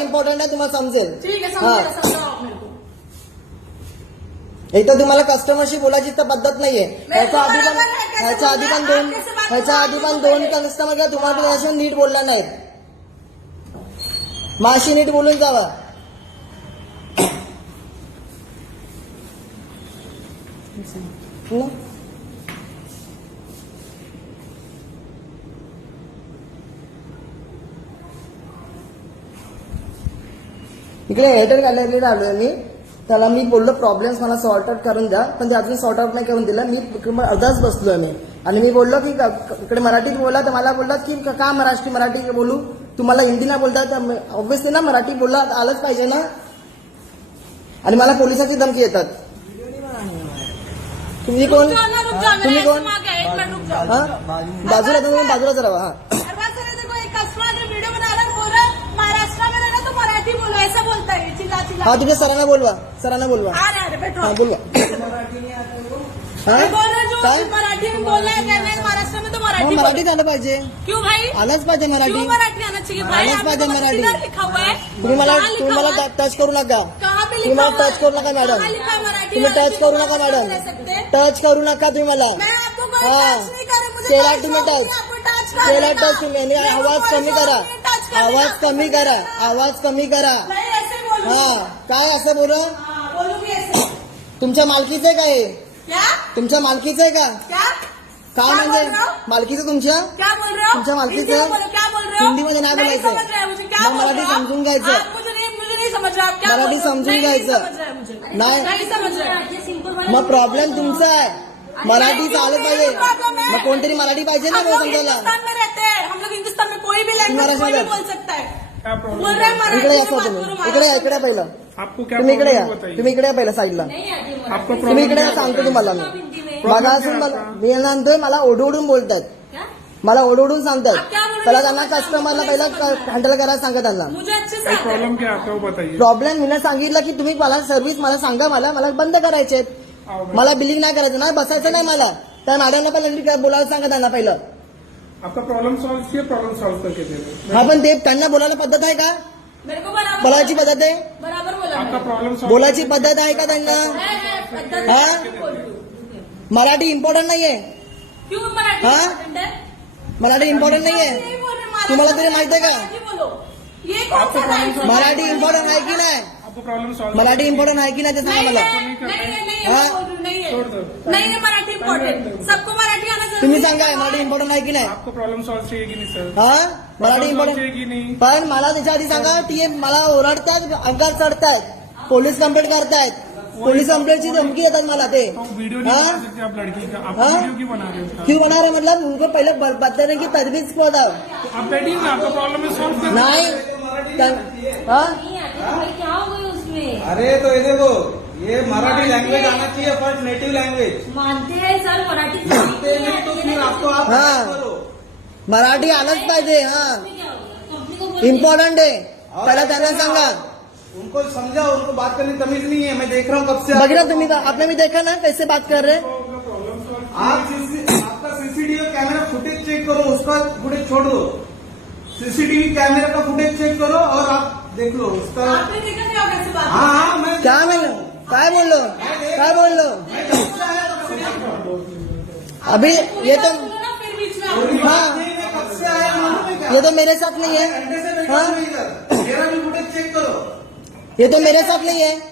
Important आहे तुम्हाला समजेल. ठीक है समझेगा समझाओ आप मेरे को एक तर तुम्हाला कस्टमरशी बोलायची तर पद्धत नाहीये. ह्याच्या आधी पण ह्याच्या आधी पण? दोन ह्याच्या आधी पण दोन कस्टमर तुम्हाला त्याच्याशी नीट बोलला नाहीत. माशी नीट बोलून जावा? इकडे एअरटेल गॅलरीला आलोय मी. त्याला मी बोललो प्रॉब्लेम्स मला सॉर्ट आउट करून द्या. पण ते अजून सॉर्ट आउट नाही करून दिलं मी अर्धाच बसलोय मी. आणि मी बोललो की इकडे मराठीत बोला. तर मला बोललात की का- का मराठी बोलू? तुम्हाला हिंदी नाही बोलता तर ऑब्व्हियसली ना मराठी बोलला आलंच पाहिजे ना. आणि मला पोलिसाची धमकी येतात. तुम्ही कोण? ना, तुम्ही कोण। हा? बाजूला तुम्ही बाजूलाच राहा हा. है हा तुझ्या सरांना बोलवा सराना बोलवा। है हा बोलवा। हा? हूँ? मराठी में बोल रहा है महाराष्ट्र में तो मग मराठी बोलो। पाहिजे। क्यों भाई? आलंच पाहिजे मराठी? मराठी आना चाहिए भाई? पाहिजे मराठी. किधर लिखा हुआ है। तुम्ही मला तुम्ही मला टच करू नका। कहाँ तुम्ही मला टच करू नका है? मॅडम है मराठी तुम्ही टच करू नका मॅडम हैं? टच करू नका तुम्ही मला। हाँ। केला तुम्ही टच है केला टच तुम्ही आवाज़ कमी करा। है आवाज़ कमी करा। आवाज़ कमी करा। हा काय असं बोल? म्हणजे? तुमच्या मालकीचं आहे काय? तुमच्या मालकीचं आहे का? काय? म्हणजे? मालकीचं तुमच्या? तुमच्या मालकीचं? हिंदीमध्ये नाही बोलायचं. मराठी समजून घ्यायचं. मराठी समजून घ्यायचं. नाही. मग प्रॉब्लेम तुमचा आहे. मराठी चालत पाहिजे. मग कोणतरी मराठी पाहिजे ना समजायला. हिंदुस्तान कोई भी लैंग्वेज बोल सकता है. क्या प्रॉब्लम बोल रहे हैं मराठी इकडे में या बात तुम्ही. इकडे या इकडे पहिलं. आपको क्या तुम्ही इकडे या. प्रॉब्लम बताइए तुम्ही इकडे या पहिलं साईडला. आपको तुम्ही इकडे या, सांगतो तुम्हाला. मी बघा असून मला? मी म्हणतोय मला ओढवडून बोलतात क्या? मला ओढवडून सांगतात हो? त्यांना कस्टमरला पहिला हँडल करायला सांगा त्यांना. मुझे अच्छे से भाई आता है। प्रॉब्लम क्या है आपका वो बताइए? प्रॉब्लेम मी सांगितलं की तुम्ही मला सर्व्हिस मला सांगा मला मला बंद करायचे आओ भाई. मला बिलिंग नाही करायचं नाही बसायचं नाही मला. त्या मॅडमला पहिला बोलायला सांगा त्यांना पहिलं. आपका प्रॉब्लम सॉल्व किया प्रॉब्लम सॉल्व करके दे दो हा पण ते त्यांना बोलायला पद्धत आहे का मेरे को बराबर बोलायची पद्धत आहे बराबर बोला आपका। प्रॉब्लम सॉल्व बोलायची पद्धत आहे का त्यांना है, है, पद्धत हाँ? है, बोल। मराठी इम्पॉर्टंट नाहीये क्यों मराठी हाँ? important है? मराठी इम्पॉर्टंट नाहीये यही बोल रहे तुम्हाला तरी माहिती आहे का? मराठी बोलो ये कौन सा है? सॉल्व मराठी इम्पॉर्टंट आहे की नाही आपको प्रॉब्लम सॉल्व मराठी इम्पॉर्टंट आहे की नाही ते सांगा मला. है नहीं है? नहीं है हाँ? हूँ, नहीं है। है मराठी इम्पोर्टेंट सबको मराठी आना तुम्ही है। सांगा मराठी इम्पॉर्टंट आहे की नाही? आपको प्रॉब्लम सॉल्व चाहिए कि नहीं सर हा? मराठी इम्पॉर्टंट चाहिए कि नहीं? पण मला त्याच्या आधी सांगा ती मला ओरडतात अंगात चढतायत. पोलीस कंप्लेंट करतायत. पोलीस कंप्लेंटची धमकी येतात मला ते. नहीं हाँ? का हाँ? क्यों बना रहे हो उसका? क्यों बना रहे मतलब उनको पहले बताने की तजवीज को दाओ आप बैठिए ना आपका प्रॉब्लम है? नहीं हाँ? हो उसमें अरे तो ये देखो ये मराठी लैंग्वेज आना चाहिए फ़र्स्ट नेटिव लैंग्वेज मानते हैं सर मराठी मानते नहीं तो फिर आपको आप हाँ। करो। मराठी आलंच पाहिजे हा। इम्पॉर्टंट आहे. पहिला त्यांना सांगा. उनको समझा उनको बात करने तमीज नहीं है मैं देख रहा हूँ कब से बघ ना तुम्ही आपने भी देखा ना कैसे बात कर रहे? आप आपका सीसीटीवी कैमरा फुटेज चेक करो उसका फुटेज छोड़ दो। सीसीटीवी कैमरा का फुटेज चेक करो और आप देख लो उसका आपने देखा क्या होगा कैसे बात हाँ हाँ मैं क्या बोल लो काय बोललो अभी ये तो बोलो में हाँ। मैं क्या? ये तो मेरे साथ नहीं है। हाँ हूँ। इधर। मेरा भी फुटेज चेक करो। ये तो मेरे साथ नहीं है।